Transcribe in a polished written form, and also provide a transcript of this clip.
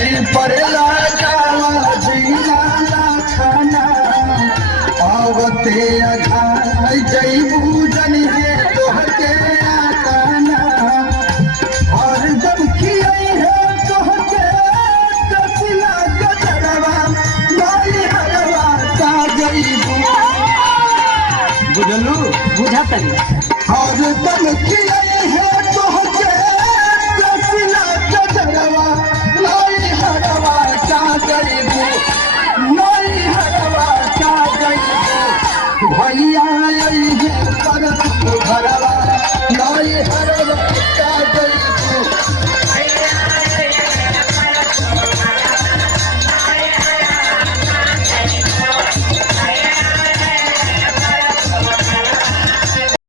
परेला जावा जीना खाना आवते अघाई जईबू जनी है तोहके आताना और जब खियाई है तोहके कसिला गजरवा नाई हरवा का जईबू बुझलू बुझा तनी